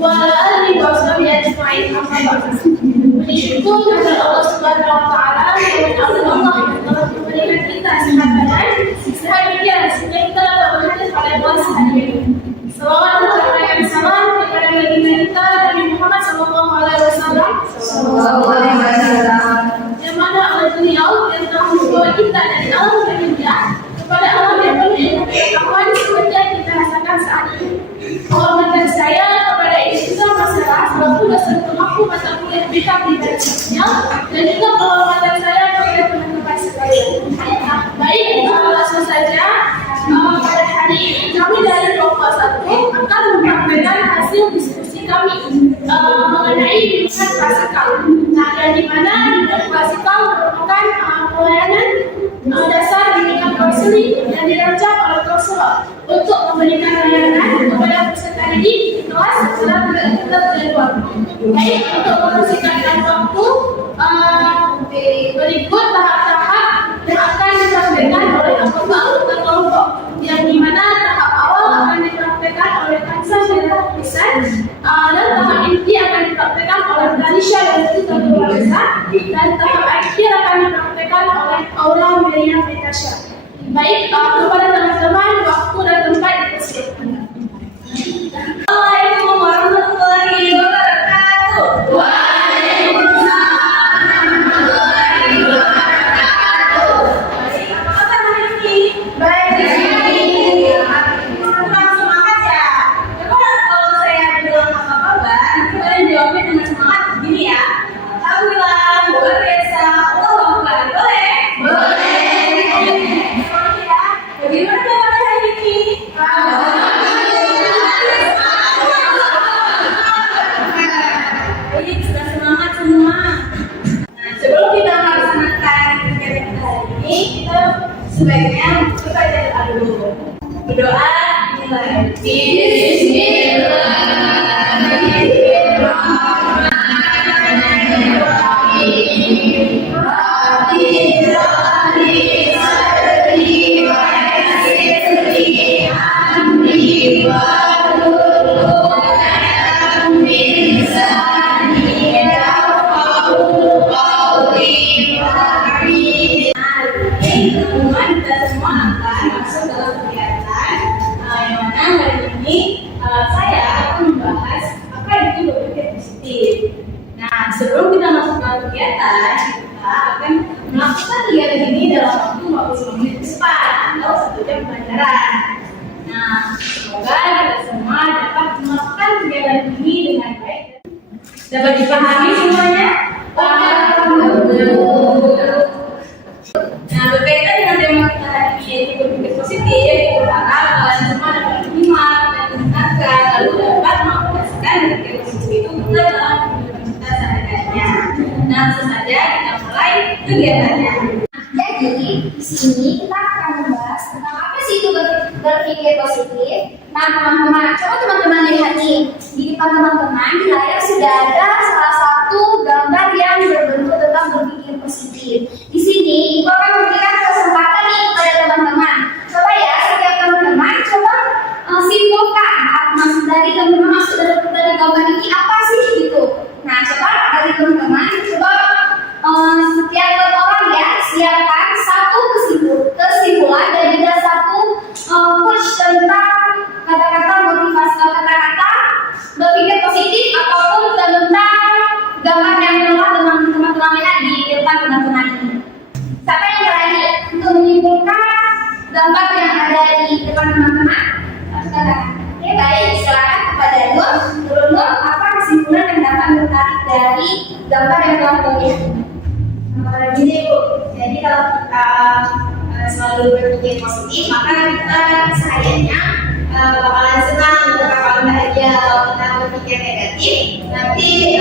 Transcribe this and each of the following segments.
وعلى آله وصحبه أجمعين. أما بعد. Bersyukur kepada Allah Subhanahu Wa Taala yang Allah telah memberikan kita sehat badan, sehat pikiran sehingga kita dapat berhadir pada puasa hari ini. Salawat dan salam kepada baginda kita Nabi Muhammad Sallallahu Alaihi Wasallam. Yang mana oleh beliau yang telah membawa kita dari alam ke dunia kepada alam yang penuh pengetahuan seperti yang kita rasakan saat ini. Penghormatan saya kepada Institut Masalah selaku dosen pemangku mata kuliah BK Pendidikan dan juga penghormatan saya kepada teman-teman sekalian. Baik, langsung saja pada hari ini kami dari kelompok 1 akan menyampaikan hasil diskusi kami mengenai bimbingan klasikal. Nah, dan di mana bimbingan klasikal merupakan pelayanan dasar bimbingan konseling yang dirancang oleh konselor untuk memberikan layanan kepada peserta didik di kelas secara terjadwal. Baik, untuk mempersingkatkan waktu, berikut tahap-tahap yang akan disampaikan oleh anggota kelompok, yang dimana tahap awal akan dipraktekkan oleh Kansa secara tulisan, dan tahap inti akan dipraktekkan oleh Danisha dan juga Nurulisa, dan tahap akhir akan dipraktekkan oleh Aura Miriam Natasha. Baik, kepada teman-teman, waktu dan tempat dipersilakan. Assalamualaikum warahmatullahi wabarakatuh. Waalaikumsalam warahmatullahi wabarakatuh. Apa kabar hari ini? Baik. Kurang semangat ya. Coba kalau saya bilang apa kabar, kalian jawabnya dengan semangat begini ya. Alhamdulillah, luar biasa. Allahu Akbar. Boleh? Boleh. Bagaimana kabar hari ini? Baik, sudah semangat semua. Nah, sebelum kita melaksanakan kegiatan kita hari ini, kita sebaiknya kita berdoa dulu. Berdoa dimulai. Teman-teman, kita semua akan masuk dalam kegiatan yang mana hari ini saya akan membahas apa itu berpikir positif. Nah, sebelum kita masuk dalam kegiatan, kita akan melakukan kegiatan ini dalam waktu 45 menit ke depan atau 1 jam pelajaran. Nah, semoga kita semua dapat melakukan kegiatan ini dengan baik. Dapat dipahami semuanya? Nah, berkaitan dengan tema kita hari ini yaitu berpikir positif, berharap kalian semua dapat menyimak dan mendengarkan lalu dapat mengaplikasikan berpikir positif itu juga dalam kehidupan kita sehari-harinya. Nah, langsung saja kita mulai kegiatannya. Jadi, di sini kita akan membahas tentang apa sih itu berpikir positif. Nah, teman-teman, coba teman-teman lihat nih. Di depan teman-teman di layar sudah ada salah satu gambar yang berbentuk tentang berpikir positif. Di sini, Ibu akan memberikan kesempatan nih kepada teman-teman. Coba ya, setiap teman-teman coba simpulkan maksud dari teman-teman maksud dari gambar ini apa sih gitu. Nah, coba dari teman-teman coba setiap orang ya siapkan satu kesimpulan dan juga satu quotes tentang kata-kata motivasi, kata-kata berpikir positif ataupun tentang gambar yang telah teman-teman lihat di depan teman-teman ini. Siapa yang berani untuk menyimpulkan gambar yang ada di depan teman-teman? Oke, baik, silakan kepada Nur, apa kesimpulan yang dapat ditarik dari gambar yang telah terlihat? Gini Bu, jadi kalau kita selalu berpikir positif, maka kita sehariannya bakalan senang, bakalan bahagia. Kalau kita berpikir negatif, nanti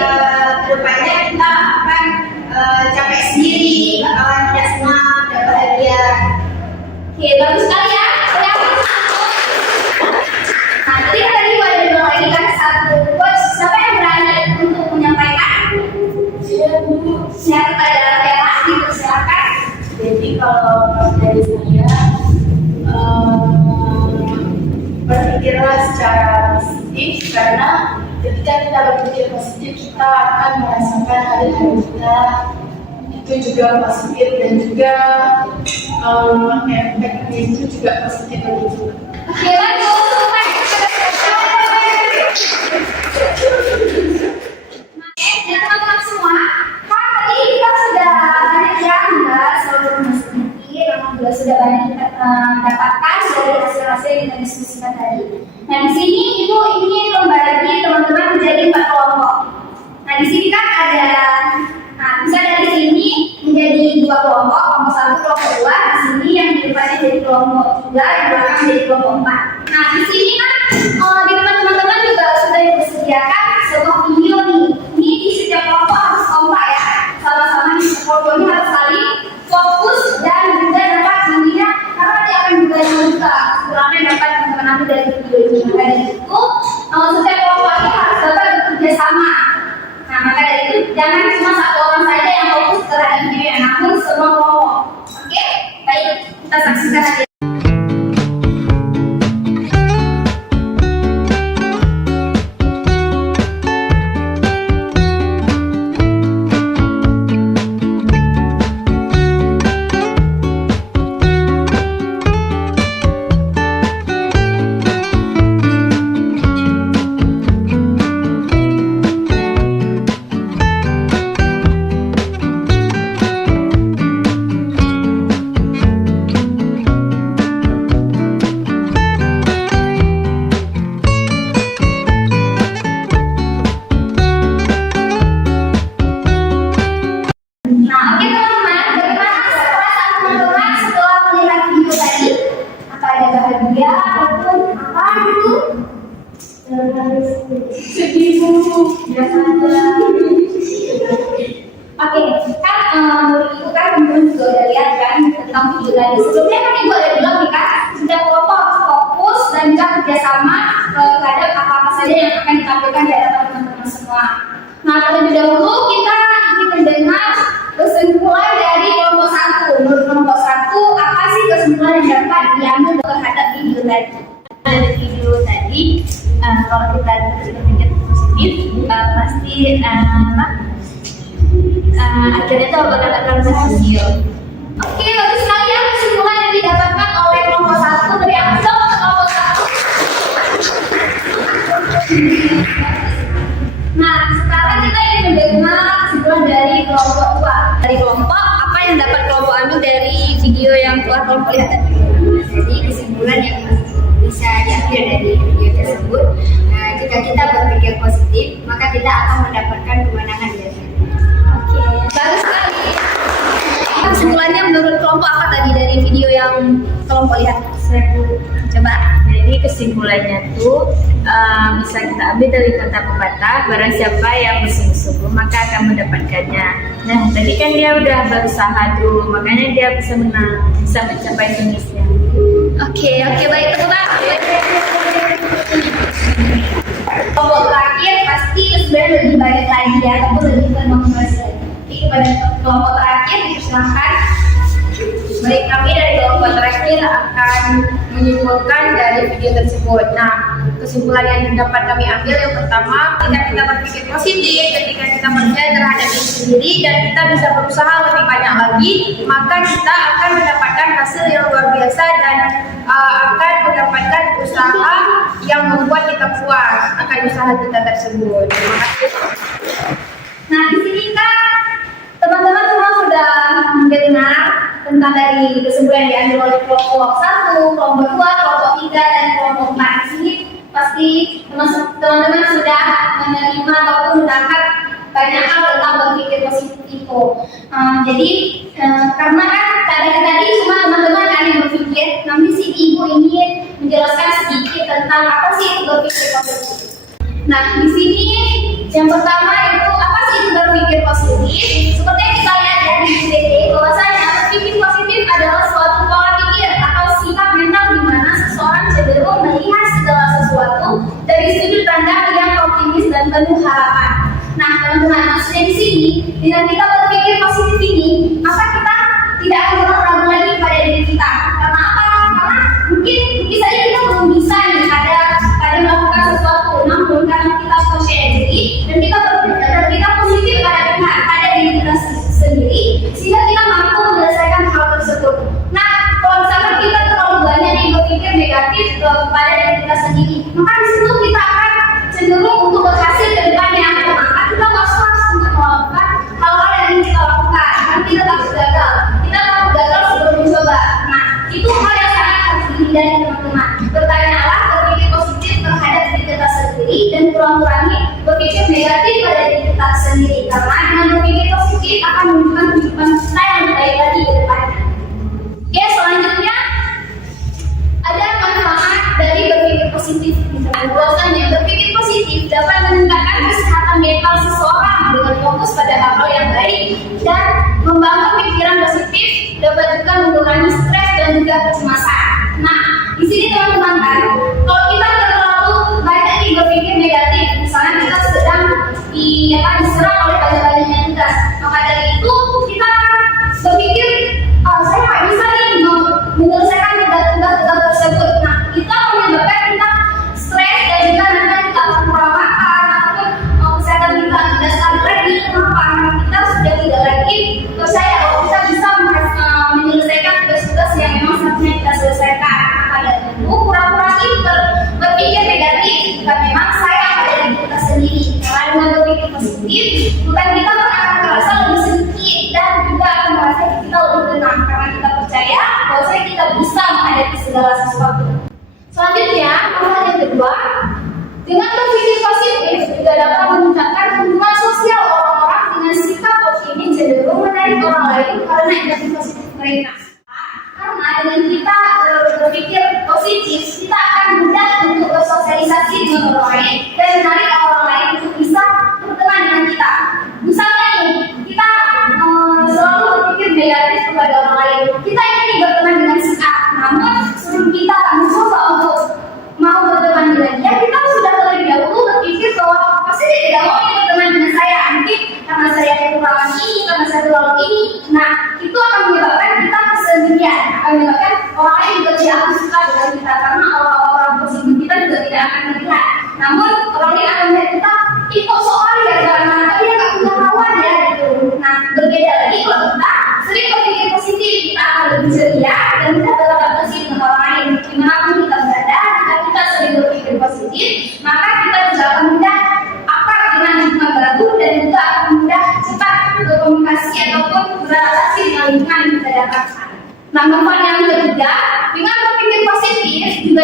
kedepannya kita akan capek sendiri, bakalan tidak senang, tidak bahagia. Oke, bagus sekali ya. Nah, jadi tadi ada dua lagi kan satu quotes. Siapa yang berani untuk menyampaikan? Saya kepada Vera dipersilakan. Jadi kalau dari saya berpikirlah secara positif karena ketika kita berpikir positif, kita akan merasakan hari-hari kita itu juga positif dan juga efeknya itu juga positif bagi kita. Oke, lanjut. Oke, teman-teman semua, kan tadi kita sudah banyak ya membahas soal rumah sakit, juga sudah banyak kita dapatkan dari hasil-hasil yang kita diskusikan tadi. Nah, di sini Ibu ingin membagi teman-teman menjadi 4 kelompok. Nah, di sini kan ada, bisa dari sini menjadi 2 kelompok, kelompok 1, kelompok 2. Di sini yang di depannya jadi kelompok 3, yang belakang jadi kelompok 4. Nah, di sini kan di depan teman-teman juga sudah disediakan sebuah video nih. Ini di setiap kelompok harus kompak ya, sama-sama di kelompok ini harus saling fokus dan juga dapat melihat karena nanti akan juga dibuka kurangnya dapat teman-teman ambil dari video ini. Maka dari itu setiap kelompok ini harus dapat bekerja sama. Nah, maka dari itu jangan cuma satu orang saja yang fokus terhadap video, namun semua kelompok. Oke, baik, kita saksikan aja. Oke, kan menurut Ibu kan teman-teman juga udah lihat kan tentang video tadi. Sebelumnya kan Ibu ada bilang nih kan, setiap kelompok harus fokus dan juga kerjasama terhadap apa-apa saja yang akan ditampilkan di hadapan teman-teman semua. Nah, terlebih dahulu kita ingin mendengar kesimpulan dari kelompok 1. Menurut kelompok 1, apa sih kesimpulan yang dapat diambil terhadap video tadi? Dari video tadi, kalau kita berpikir positif, pasti akhirnya itu akan berhasil. Oke, bagus sekali ya kesimpulan yang didapatkan oleh kelompok 1. Beri aplaus dong untuk kelompok 1. Nah, sekarang kita ingin mendengar kesimpulan dari kelompok 2. Dari kelompok, apa yang dapat kelompok ambil dari video yang telah kelompok lihat tadi? Jadi kesimpulan yang bisa diambil dari video tersebut, jika kita berpikir positif, maka kita akan mendapatkan kemenangan dari itu. Oke, bagus sekali. Kesimpulannya menurut kelompok apa tadi dari video yang kelompok lihat? Saya coba. Jadi kesimpulannya tuh bisa kita ambil dari kata pepatah, barang siapa yang bersungguh-sungguh maka akan mendapatkannya. Nah, tadi kan dia udah berusaha tuh, makanya dia bisa menang, bisa mencapai finishnya. Oke, baik teman-teman. Kelompok terakhir pasti sebenarnya lebih banyak lagi ya, tapi lebih bermotivasi lagi. Jadi kepada kelompok terakhir dipersilakan. Baik, kami dari kelompok terakhir akan menyimpulkan dari video tersebut. Nah, kesimpulan yang dapat kami ambil yang pertama, ketika kita berpikir positif, ketika kita percaya terhadap diri sendiri dan kita bisa berusaha lebih banyak lagi, maka kita akan mendapatkan hasil yang luar biasa dan akan mendapatkan usaha yang membuat kita puas akan usaha kita tersebut. Terima kasih. Nah, di sini kan teman-teman semua sudah mendengar tentang dari kesimpulan yang diambil oleh kelompok 1, kelompok 2, kelompok 3, dan kelompok 4. Di sini pasti teman-teman sudah menerima ataupun menangkap banyak hal tentang berpikir positif itu. Jadi karena kan tadi cuma teman-teman kan yang berpikir, nanti si Ibu ingin menjelaskan sedikit tentang apa sih itu berpikir positif. Nah, di sini yang pertama itu apa sih itu berpikir positif? Seperti yang kita lihat ya di PPT, bahwasanya berpikir positif adalah suatu pola pikir atau sikap mental di mana seseorang cenderung melihat segala sesuatu dari sudut pandang yang optimis dan penuh harapan. Nah, teman-teman, maksudnya di sini dengan kita berpikir positif ini, maka kita tidak akan pernah ragu lagi pada diri kita. Karena apa? Karena mungkin saja kita belum bisa nih pada melakukan sesuatu, namun karena kita percaya kurangi berpikir negatif pada diri kita sendiri, karena dengan berpikir positif akan menunjukkan kehidupan kita yang lebih baik lagi ke depannya. Oke, selanjutnya ada manfaat dari berpikir positif. Bahwasanya berpikir positif dapat meningkatkan kesehatan mental seseorang dengan fokus pada hal-hal yang baik dan membangun pikiran positif, dapat juga mengurangi stres dan juga kecemasan. Nah, di sini teman-teman kan, kalau kita terlalu banyak nih berpikir negatif, misalnya kita sedang diserang oleh banyak-banyaknya tugas, maka dari itu kita berpikir, saya nggak bisa nih menyelesaikan tugas tersebut. Nah, kita menyebabkan kita stres dan juga nanti kita kurang makan ataupun kesehatan kita tidak stabil lagi. Kenapa? Karena kita sudah tidak lagi percaya bahwa kita bisa menyelesaikan tugas-tugas yang memang seharusnya kita selesaikan. Maka dari itu kurang-kurangi berpikir negatif, bukan memang saya pada diri kita sendiri. Karena dengan berpikir positif, bukan kita akan merasa lebih sedikit dan juga akan merasa kita lebih tenang, karena kita percaya bahwa kita bisa menghadapi segala sesuatu. Selanjutnya, manfaat yang kedua, dengan berpikir positif juga dapat meningkatkan hubungan sosial orang-orang dengan sikap optimis cenderung menarik orang lain karena energi positif mereka. Karena dengan kita berpikir positif, kita akan mudah untuk bersosialisasi dengan orang lain dan menarik orang lain untuk bisa berteman dengan kita. Misalnya nih, kita selalu berpikir negatif kepada orang lain. Kita ingin berteman dengan si A, namun sebelum kita mencoba untuk mau berteman dengan dia, kita sudah terlebih dahulu berpikir bahwa pasti dia tidak mau berteman dengan saya. Mungkin karena saya kekurangan ini, karena saya terlalu ini. Nah, itu akan menyebabkan kita kesendirian, akan menyebabkan orang lain juga tidak akan suka dengan kita, karena orang-orang positif kita juga tidak akan melihat. Namun orang lain akan melihat kita, kok soal ya karena dia nggak punya kawan ya gitu. Nah, berbeda lagi kalau kita sering berpikir positif, kita akan lebih ceria dan kita beradaptasi dengan orang lain. Dimanapun kita berada, jika kita sering berpikir positif, maka kita juga akan mudah dengan lingkungan baru dan juga akan mudah cepat berkomunikasi ataupun beradaptasi dengan lingkungan yang kita dapatkan. Nah, manfaat yang ketiga, dengan berpikir positif juga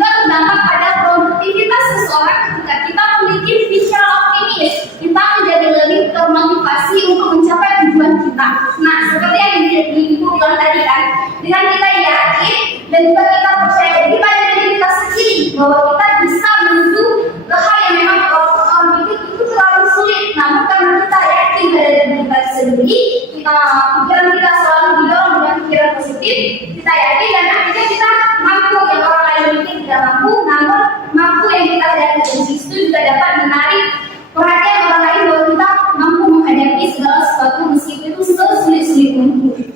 berdampak pada produktivitas seseorang ketika kita memiliki pikiran optimis. Kita menjadi lebih termotivasi untuk mencapai tujuan kita. Nah, seperti yang Ibu bilang tadi kan, dengan kita yakin dan juga kita percaya diri pada diri kita sendiri bahwa kita bisa menuju ke hal yang memang orang itu terlalu sulit. Namun karena kita yakin pada diri kita sendiri, pikiran kita selalu didorong dengan pikiran positif. Kita yakin dan akhirnya kita mampu yang orang lain mungkin tidak mampu, namun mampu yang kita lihat dari situ juga dapat menarik perhatian orang lain bahwa kita mampu menghadapi segala sesuatu meskipun itu sesulit-sulit mungkin.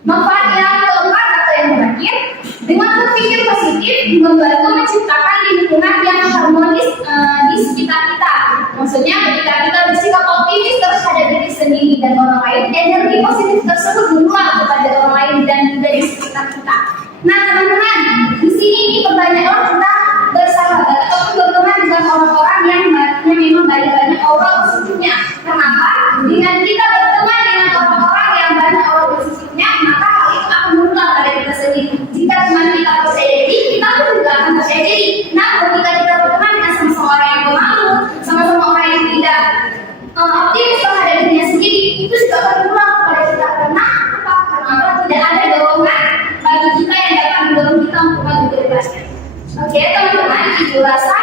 Manfaat yang keempat atau yang terakhir, dengan berpikir positif membantu menciptakan lingkungan yang harmonis di sekitar kita. Maksudnya ketika kita bersikap optimis terhadap diri sendiri dan orang lain, energi positif tersebut menular kepada orang lain dan juga di sekitar kita. Nah, teman-teman, di sini perbanyaklah kita bersahabat ataupun berteman dengan orang-orang yang memang banyak aura positifnya. Kenapa? Dengan kita berteman dengan orang-orang yang banyak aura positifnya, maka hal itu akan menular pada kita sendiri. Jika cuma kita percaya diri, kita pun juga akan percaya diri. Nah, ketika kita berteman dengan sama-sama orang yang pemalu, sama-sama orang yang tidak optimis terhadap dirinya sendiri, itu juga akan menular kepada kita. Karena apa? Karena tidak ada dorongan bagi kita yang dapat mendorong kita untuk maju ke depannya. Oke, teman-teman, Ibu rasa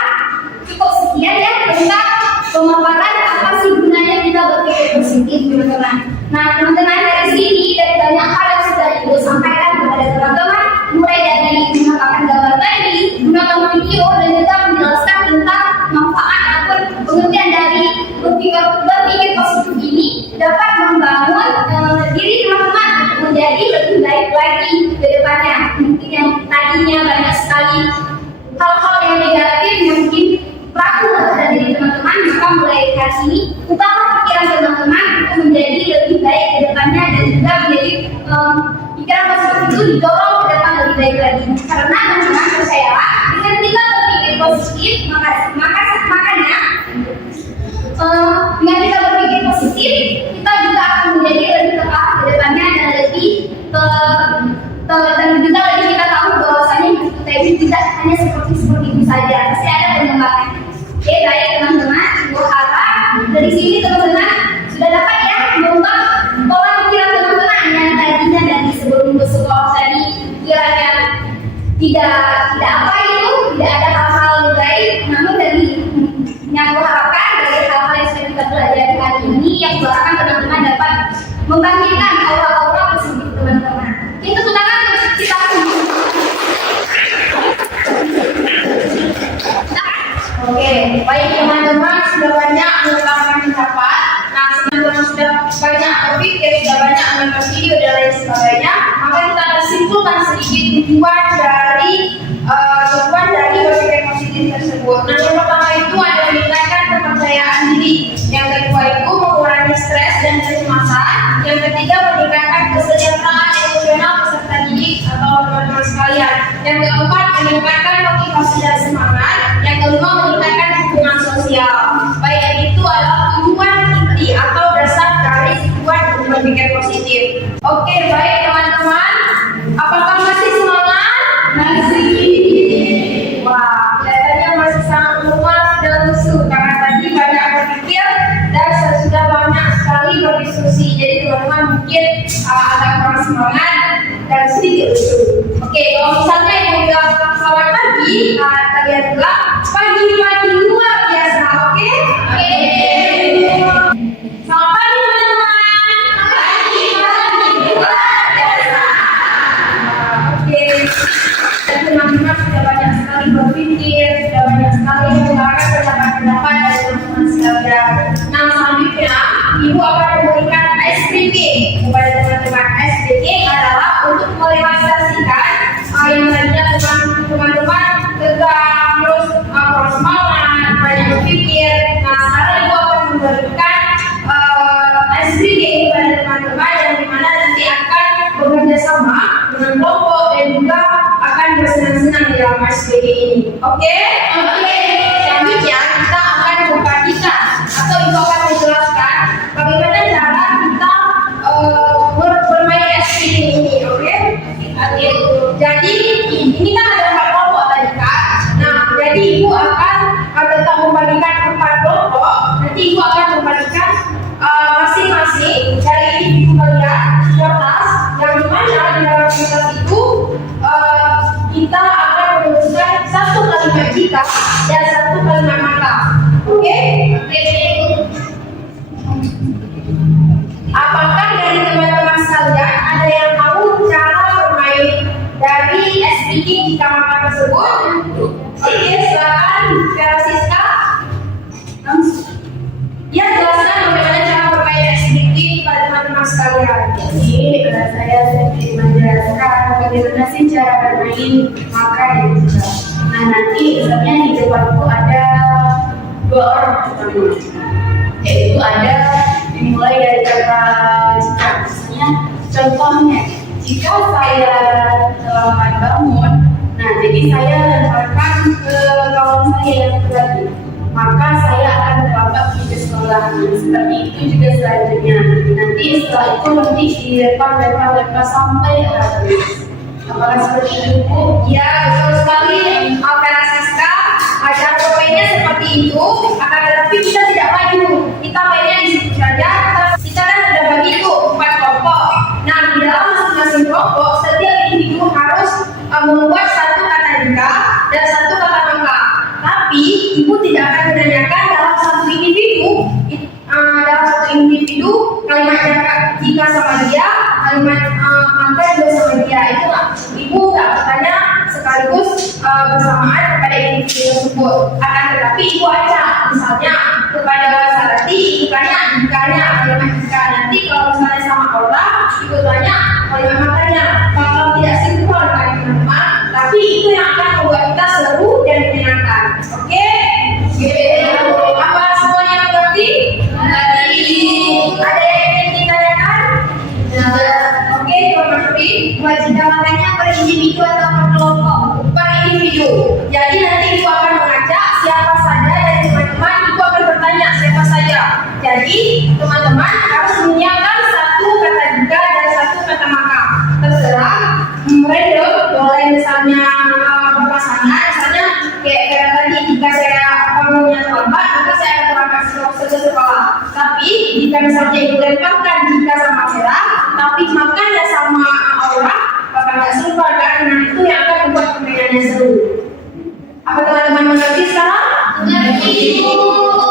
cukup sekian ya tentang pemaparan apa sih gunanya kita berpikir positif, teman-teman. Nah, teman-teman, dari sini dari banyak hal yang sudah Ibu sampaikan kepada teman-teman, mulai dari menggunakan gambar tadi, menggunakan video dan juga menjelaskan tentang manfaat ataupun pengertian dari berpikir positif ini dapat membangun diri teman-teman menjadi lebih baik lagi ke depannya. Mungkin yang tadinya banyak sekali hal-hal yang negatif yang mungkin berlaku pada diri teman-teman, maka mulai hari ini ubahlah pikiran teman-teman untuk menjadi lebih baik ke depannya dan juga menjadi pikiran positif itu didorong ke depan lebih baik lagi. Karena teman-teman percayalah, dengan kita berpikir positif, makanya dengan kita berpikir positif, kita juga akan menjadi lebih tepat ke depannya dan lebih dan juga lebih kita tahu bahwasanya hidup kita ini tidak hanya seperti itu saja, pasti ada pengembangan. Oke, baik teman-teman, Ibu harap dari sini teman-teman sudah dapat ya mengubah pola pikiran teman-teman yang tadinya dari sebelum bersekolah tadi pikirannya tidak apa itu, tidak ada hal-hal yang baik, namun dari yang Ibu harapkan dari hal-hal yang sudah kita pelajari hari ini yang Ibu harapkan teman-teman dapat membangkitkan aura-aura positif teman-teman. Kita tunjukkan kita. Oke, baik teman-teman, sudah banyak mengutarakan pendapat. Nah, teman-teman sudah banyak berpikir, sudah banyak menonton video dan lain sebagainya. Maka kita akan simpulkan sedikit tujuan dari berpikir positif tersebut. Nah, yang pertama itu adalah meningkatkan kepercayaan diri. Yang kedua itu mengurangi stres dan kecemasan. Yang ketiga meningkatkan kesejahteraan emosional peserta didik atau teman-teman sekalian. Yang keempat meningkatkan motivasi dan semangat. Yang kelima meningkatkan hubungan sosial. Baik, itu adalah tujuan inti atau dasar dari tujuan berpikir positif. Oke, baik teman-teman, apakah masih semangat? Masih. Wah, kelihatannya masih sangat lemas dan lesu karena tadi banyak berpikir dan sudah banyak sekali berdiskusi. Jadi teman-teman mungkin agak kurang semangat dan sedikit lesu. Oke, kalau misalnya yang bilang selamat pagi, kalian bilang pagi-pagi luar biasa, oke? Oke. Selamat pagi teman-teman. Pagi-pagi luar biasa. Oke. Dan teman-teman sudah banyak sekali berpikir, sudah banyak sekali mengutarakan pendapat-pendapat dari teman-teman sekalian. Nah, selanjutnya Ibu akan memberikan ice breaking kepada teman-teman. Ice breaking adalah untuk merelaksasikan yang tadinya teman-teman tegang, terus kurang semangat, banyak berpikir. Nah, sekarang Ibu akan memberikan ice breaking kepada teman-teman yang dimana nanti akan bekerja sama dengan kelompok dan juga akan bersenang-senang di dalam ice breaking ini. Oke? Oke. Selanjutnya kita akan memperhatikan atau Ibu akan menjelaskan bagaimana cara kita bermain ice breaking ini. Oke? Oke. Jadi ini kan ada 4 kelompok tadi kan. Nah, jadi Ibu akan tetap membagikan 4 kelompok. Nanti Ibu akan membagikan masing-masing dari individu kalian kertas yang dimana di dalam kertas itu kita akan menuliskan 1 kalimat jika dan 1 kalimat maka. Oke? Apakah dari teman-teman sekalian ada yang tahu cara bermain dari SPK jika maka tersebut? Oke, silakan Vera Siska. Ya, jelaskan bagaimana cara bermain SPK pada teman-teman sekalian. Jadi saya sedikit menjelaskan bagaimana sih cara bermain maka dan jika. Nah, nanti misalnya di depanku ada 2 orang pertama, yaitu ada dimulai dari kata jika. Misalnya contohnya, jika saya terlambat bangun, nah jadi saya lemparkan ke kawan saya yang satu lagi, maka saya akan terlambat ke sekolah. Seperti itu juga selanjutnya. Nanti setelah itu nanti dilempar sampai habis. Apakah seperti itu, Bu? Ya, betul sekali. Vera Siska, cara bermainnya seperti itu. Akan tetapi kita tidak maju. Kita mainnya di situ saja. Kita kan sudah bagi itu 4 kelompok. Nah, di dalam masing-masing kelompok, setiap individu harus membuat 1 kata jika dan 1 kata maka. Tapi Ibu tidak akan menanyakan dalam satu individu kalimat jika sama dia, kalimat maka juga sama dia. Itu Ibu nggak bertanya sekaligus bersamaan kepada individu tersebut. Akan tetapi Ibu ajak misalnya kepada Sarati, Ibu tanya jikanya kalimat jika. Nanti kalau misalnya sama orang, Ibu tanya kalimat makanya. Kalau tidak sinkron kan teman-teman, tapi itu yang akan membuat kita seru dan menyenangkan. Oke? Apa semuanya mengerti? Ada yang ingin ditanyakan? Oke, Mas jika makanya per individu atau per kelompok? Per individu. Jadi nanti Ibu akan mengajak siapa saja dari teman-teman. Ibu akan bertanya siapa saja. Jadi teman-teman harus menyiapkan 1 kata jika dan 1 kata maka. Terserah random, boleh misalnya berpasangan, misalnya kayak jika misalnya ibu lemparkan jika sama merah, tapi makannya sama orang, maka nggak seru karena itu yang akan membuat permainannya seru. Apa teman-teman mengerti sekarang? Mengerti.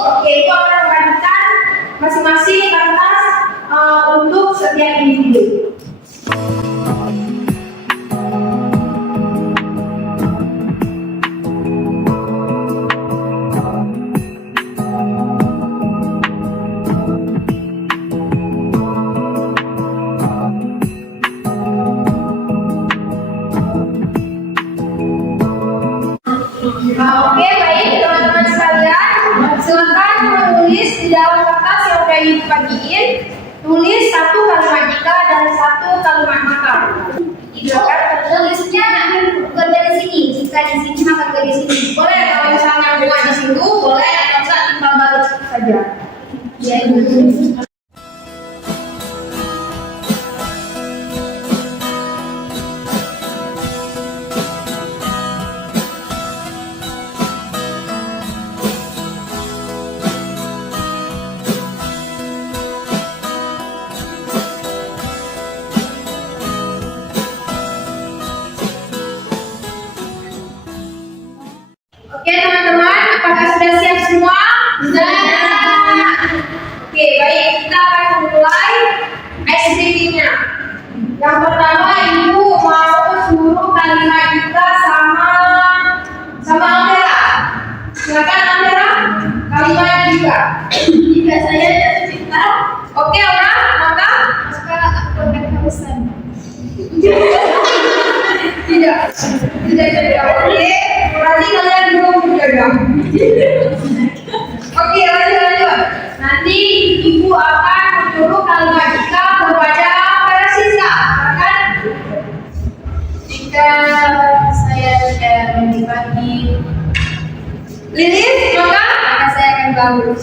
Oke, itu akan membagikan masing-masing kertas untuk setiap individu. Oke, baik teman-teman sekalian, silakan menulis di dalam kertas yang udah dibagiin, tulis 1 kalimat jika dan 1 kalimat maka. Silakan tulisnya bukan dari sini, jika di sini maka dari sini. Boleh kalau misalnya buat di situ, boleh atau enggak tinggal baru saja. Oke teman-teman, apakah sudah siap semua? Sudah. Oke, baik, kita akan mulai activity-nya. Yang pertama, ibu mau suruh kalimat kita sama Amira. Silakan Amira, kalimat jika. Jika saya jatuh cinta, Oke, orang, maka maka aku akan kehabisan. tidak jadi. Oke, berarti kalian belum menjaga. Oke, lanjut. Nanti ibu akan menyuruh kalimat jika kepada para siswa, kan? Jika saya tidak bagi-bagi, Lilis, maka saya akan bagus.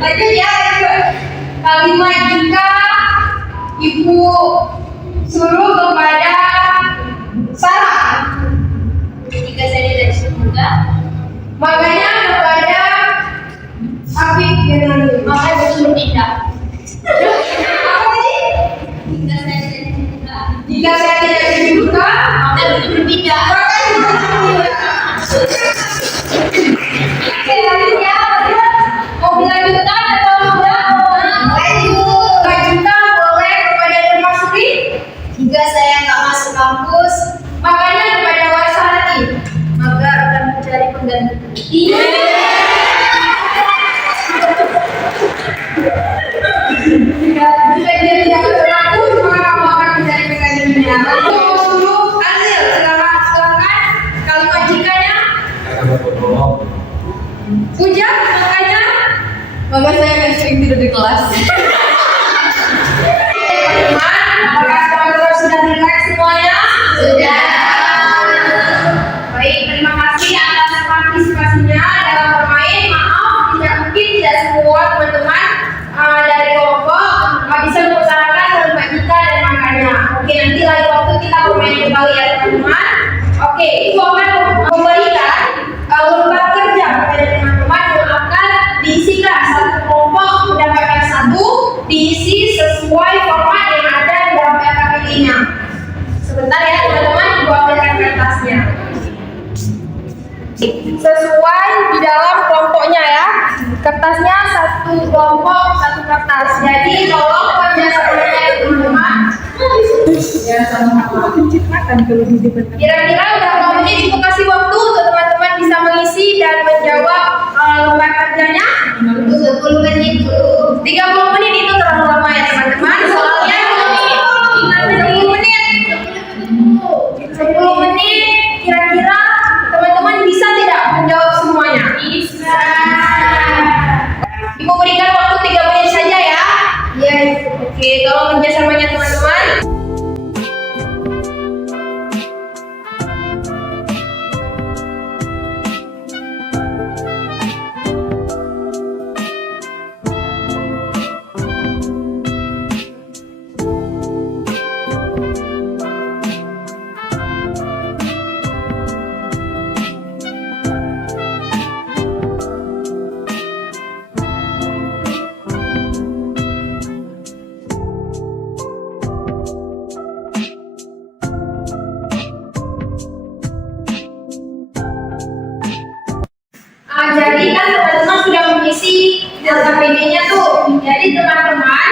Lanjut ya, kalimat jika ibu suruh kepada Sarah, Jika saya tidak suka, makanya kepada Afif dengan maka betul tidak. apa tadi? Jika saya tidak suka, Jika saya tidak suka, maka betul tidak. oke lanjut ya, mau dilanjutkan atau enggak? Lanjutkan boleh kepada Demasri. Jika saya nggak masuk kampus, Makanya kepada Wasarati. maka akan mencari pengganti. Iya. Jika dia tidak berlaku, maka kamu akan mencari penggantinya. Untuk suruh hasil, silakan kalimat jikanya. Puja, makanya. Maka saya akan sering tidur di kelas. Teman-teman, apakah teman-teman sudah relax semuanya? Sudah. Baik, terima kasih atas partisipasinya dalam bermain. Maaf, mungkin tidak semua teman-teman dari kelompok bisa mengusahakan kalimat jika dan makanya. Oke, nanti lain waktu kita bermain kembali ya teman-teman. Oke, itu akan memberikan lembar kerja kepada teman-teman yang akan diisikan satu kelompok mendapatkan 1, diisi sesuai format yang ada di dalam PKPD-nya. Sebentar ya teman-teman, ibu ambilkan kertasnya. Sesuai di dalam kelompoknya ya. Kertasnya 1 kelompok 1 kertas. Jadi tolong kerjasamanya ya teman-teman. Ya sama-sama menciptakan kalau di depan. Kira-kira berapa menit ibu kasih waktu untuk teman-teman bisa mengisi dan menjawab lembar kerjanya? 10 menit dulu. 30 menit itu terlalu lama ya teman-teman. Soalnya tinggal 10 menit. 10 menit kira-kira teman-teman bisa tidak menjawab semuanya? Bisa. Ibu berikan waktu 3 menit saja ya. Ya, oke, tolong kerjasamanya teman-teman. Jadi teman-teman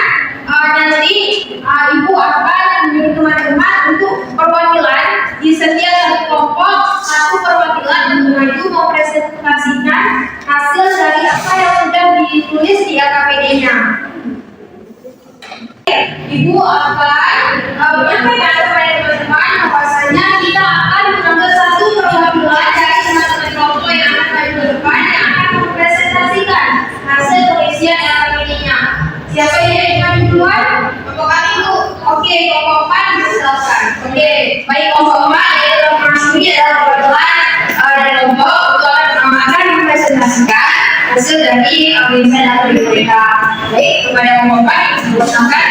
nanti ibu akan menyuruh teman-teman untuk perwakilan di setiap satu kelompok, satu perwakilan untuk maju mempresentasikan hasil dari apa yang sudah ditulis di AKPD-nya. Ibu akan menyampaikan kepada teman-teman bahwasanya kita akan mengambil satu perwakilan dari teman-teman kelompok yang akan maju ke depan yang akan mempresentasikan hasil pengisian AKPD-nya. Siapa yang ingin duluan? Kelompok kami dulu. Oke, kelompok 4 silakan. Oke, baik kelompok 4 yaitu masuknya adalah perwakilan dari kelompok itu akan mempresentasikan hasil dari pengisian AKPD mereka. Baik, kepada kelompok 4 silakan.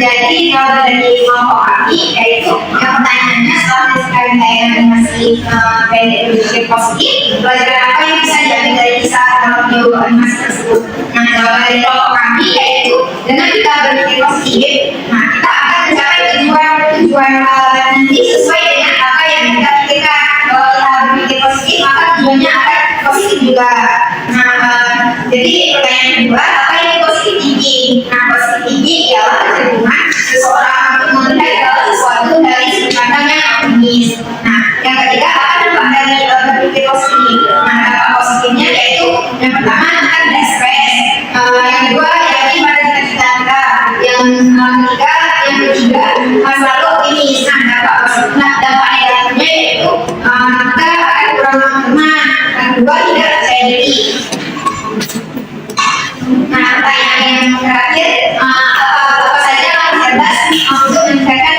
Jadi kalau dari kelompok kami yaitu yang pertanyaannya soal sekali saya masih pendek berpikir positif, pelajaran apa yang bisa diambil dari kisah dalam video animasi tersebut. Nah, kalau dari kelompok kami yaitu dengan kita berpikir positif, nah kita akan mencapai tujuan nanti sesuai dengan apa yang kita pikirkan. Kalau kita berpikir positif, maka tujuannya akan positif juga. Nah, jadi pertanyaan kedua, apa yang positif thinking? Nah, positif thinking ialah kecenderungan seseorang untuk melihat sesuatu dari sudut pandang yang optimis. Nah, yang ketiga, apa dampak dari berpikir positif? Nah, dampak positifnya yaitu yang pertama kita tidak stres, yang kedua yakin pada cita-cita kita, yang ketiga selalu optimis. Nah, dampak negatifnya yaitu kita akan kurang teman, yang kedua tidak percaya diri. Nah, pertanyaan yang terakhir, apa saja yang cerdas untuk meningkatkan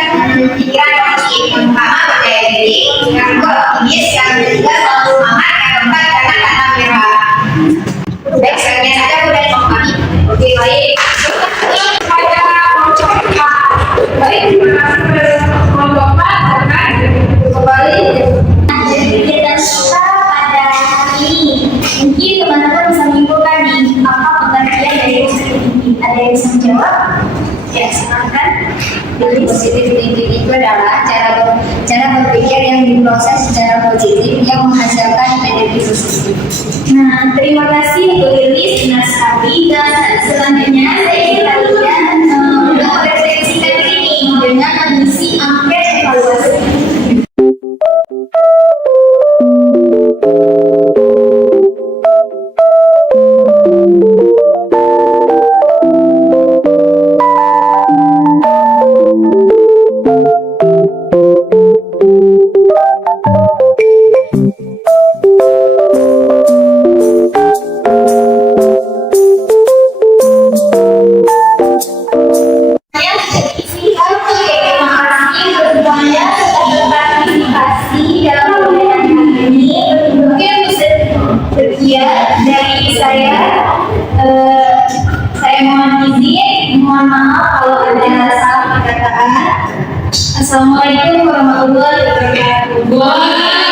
pikiran positif? Yang pertama percaya diri, yang kedua optimis, yang ketiga selalu semangat, yang keempat jangan kata menyerah. Baik, sekian saja dari kelompok kami. Oke, baik. Pada kelompok 4, baik terima kasih kepada kelompok 4 dan kembali. Jadi kegiatan kita pada hari ini, mungkin teman-teman bisa menyimpulkan nih apa pengertian dari positif thinking. Ada yang bisa menjawab? Ya, silakan. Jadi positif thinking itu adalah cara berpikir yang diproses secara positif yang menghasilkan energi positif. Nah, terima kasih Bu Lilis, benar sekali. Dan selanjutnya saya ingin kalian untuk merefleksikan ini dengan mengisi angket evaluasi. Mohon maaf kalau ada salah perkataan. Assalamualaikum warahmatullahi wabarakatuh.